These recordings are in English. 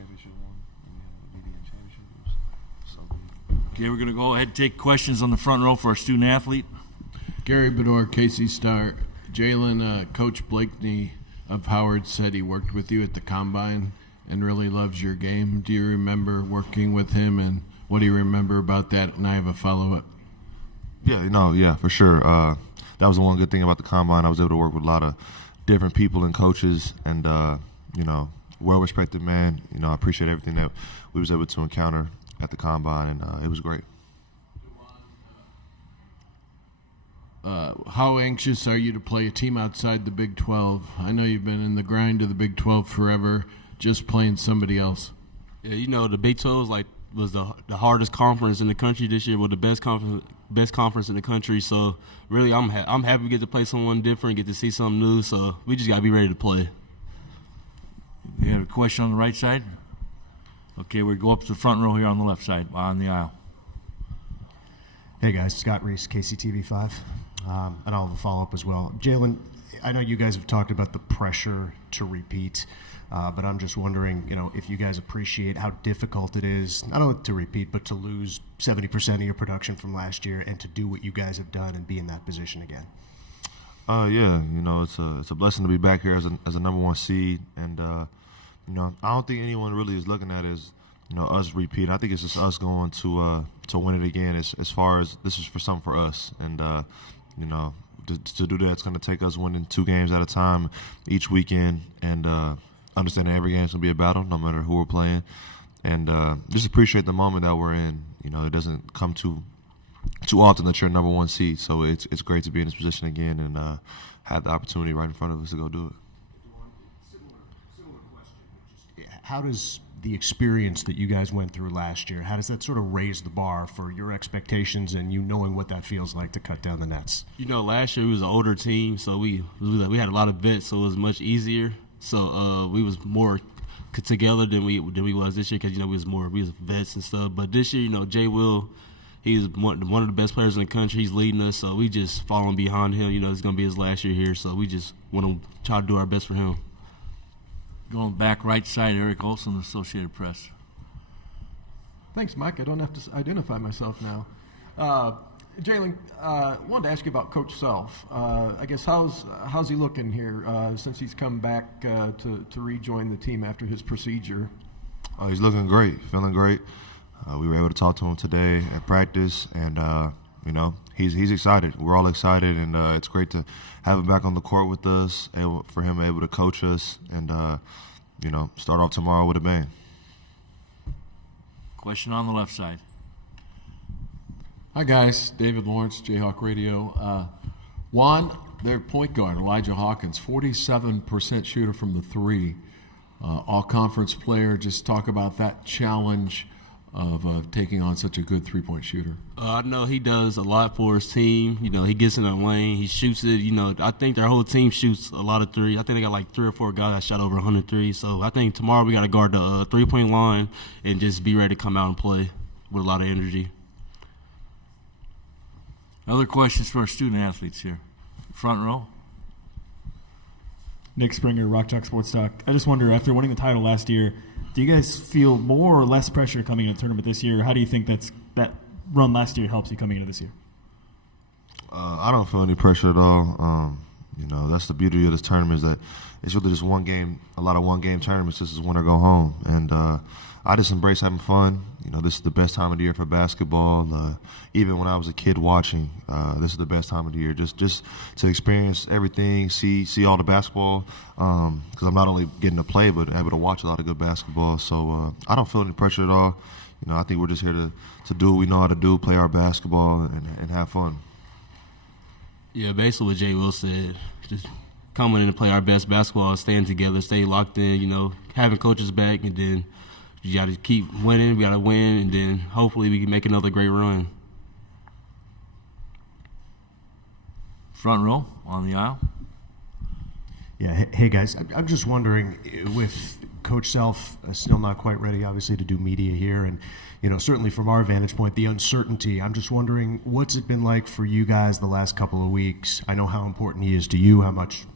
championship one, and then the BDN championship. It was so big. Okay, we're going to go ahead and take questions on the front row for our student athlete. Gary Bedore, KC Star. Jalen, Coach Blakeney of Howard said he worked with you at the Combine and really loves your game. Do you remember working with him, and what do you remember about that? And I have a follow-up. Yeah, for sure. That was the one good thing about the Combine. I was able to work with a lot of different people and coaches and, well-respected man. I appreciate everything that we was able to encounter at the Combine, and it was great. How anxious are you to play a team outside the Big 12? I know you've been in the grind of the Big 12 forever, just playing somebody else. Yeah, the Big 12 was the hardest conference in the country this year, the best conference in the country. So really, I'm happy we get to play someone different, get to see something new. So we just got to be ready to play. You have a question on the right side? Okay, we go up to the front row here on the left side, on the aisle. Hey guys, Scott Reese, KCTV5, and I'll have a follow-up as well. Jalen, I know you guys have talked about the pressure to repeat, but I'm just wondering, if you guys appreciate how difficult it is, not only to repeat, but to lose 70% of your production from last year and to do what you guys have done and be in that position again. Yeah, it's a blessing to be back here as a number one seed, and I don't think anyone really is looking at it as us repeat. I think it's just us going to win it again. As far as this is for something for us, and to do that, it's going to take us winning 2 games at a time each weekend, and understanding every game is going to be a battle, no matter who we're playing, and just appreciate the moment that we're in. It doesn't come too often that you're a number one seed, so it's great to be in this position again and have the opportunity right in front of us to go do it. Similar question. How does the experience that you guys went through last year, how does that sort of raise the bar for your expectations and you knowing what that feels like to cut down the nets? Last year we was an older team, so we had a lot of vets, so it was much easier. So we was more together than we was this year because we was vets and stuff. But this year, Jay Will, he's one of the best players in the country. He's leading us, so we just following behind him. It's going to be his last year here, so we just want to try to do our best for him. Going back right side, Eric Olson, Associated Press. Thanks, Mike. I don't have to identify myself now. Jalen, wanted to ask you about Coach Self. I guess how's he looking here since he's come back to rejoin the team after his procedure? He's looking great, feeling great. We were able to talk to him today at practice, and he's excited. We're all excited, and it's great to have him back on the court with us, for him able to coach us, and start off tomorrow with a bang. Question on the left side. Hi guys, David Lawrence, Jayhawk Radio. Juan, their point guard, Elijah Hawkins, 47% shooter from the 3. All-conference player. Just talk about that challenge of taking on such a good three-point shooter. I know he does a lot for his team. He gets in the lane, he shoots it. I think their whole team shoots a lot of threes. I think they got like 3 or 4 guys that shot over 100 threes. So I think tomorrow we got to guard the three-point line and just be ready to come out and play with a lot of energy. Other questions for our student athletes here? Front row. Nick Springer, Rock Chalk Sports Talk. I just wonder, after winning the title last year, do you guys feel more or less pressure coming into the tournament this year? How do you think that run last year helps you coming into this year? I don't feel any pressure at all. That's the beauty of this tournament, is that it's really just one game, a lot of one-game tournaments. This is win or go home. And I just embrace having fun. This is the best time of the year for basketball. Even when I was a kid watching, this is the best time of the year. Just to experience everything, see all the basketball, because I'm not only getting to play, but able to watch a lot of good basketball. So I don't feel any pressure at all. I think we're just here to do what we know how to do, play our basketball, and have fun. Yeah, basically what Jay Will said, just coming in to play our best basketball, staying together, stay locked in, having coaches back, and then you got to keep winning. We got to win, and then hopefully we can make another great run. Front row on the aisle. Yeah, hey guys, I'm just wondering, with Coach Self still not quite ready, obviously, to do media here, and certainly from our vantage point, the uncertainty. I'm just wondering, what's it been like for you guys the last couple of weeks? I know how important he is to you, how much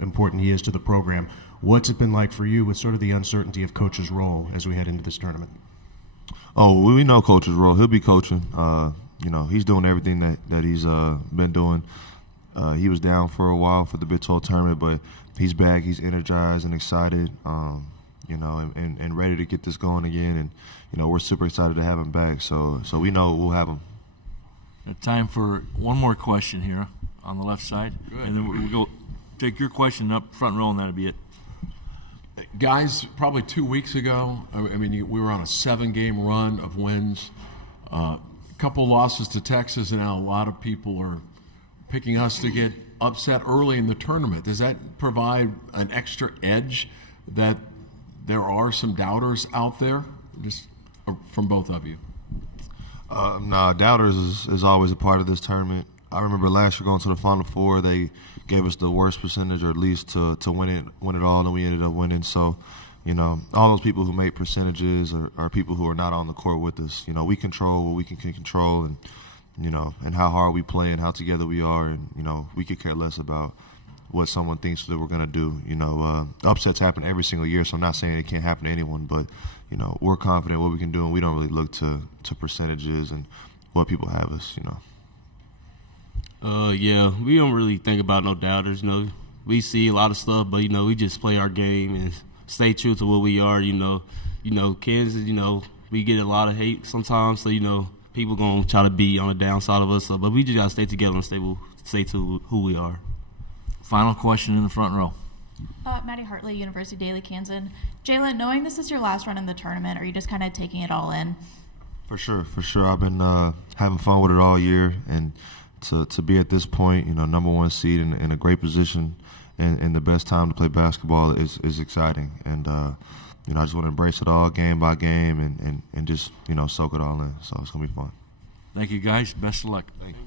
important he is to the program. What's it been like for you with sort of the uncertainty of Coach's role as we head into this tournament? Oh, we know Coach's role. He'll be coaching. He's doing everything that he's been doing. He was down for a while for the Big 12 tournament, but he's back. He's energized and excited, and ready to get this going again. And, we're super excited to have him back. So we know we'll have him. Time for one more question here on the left side. Good. And then we'll go take your question up front row, and that'll be it. Guys, probably 2 weeks ago, we were on a 7-game run of wins. A couple losses to Texas, and now a lot of people are picking us to get upset early in the tournament. Does that provide an extra edge that there are some doubters out there? Just from both of you. Doubters is always a part of this tournament. I remember last year going to the Final Four, they gave us the worst percentage, or at least to win it all, and we ended up winning. So, all those people who make percentages are people who are not on the court with us. We control what we can control, and and how hard we play and how together we are, and we could care less about what someone thinks that we're gonna do. Upsets happen every single year, so I'm not saying it can't happen to anyone, but we're confident what we can do, and we don't really look to percentages and what people have us. Yeah, we don't really think about no doubters. We see a lot of stuff, but we just play our game and stay true to what we are. Kansas. We get a lot of hate sometimes, so people gonna try to be on the downside of us. But we just gotta stay together and stay to who we are. Final question in the front row. Maddie Hartley, University Daily Kansan. Jalen, knowing this is your last run in the tournament, are you just kind of taking it all in? For sure. I've been having fun with it all year, and to be at this point, number one seed in a great position and the best time to play basketball is exciting. And I just want to embrace it all game by game and just soak it all in. So it's gonna be fun. Thank you, guys. Best of luck. Thank you.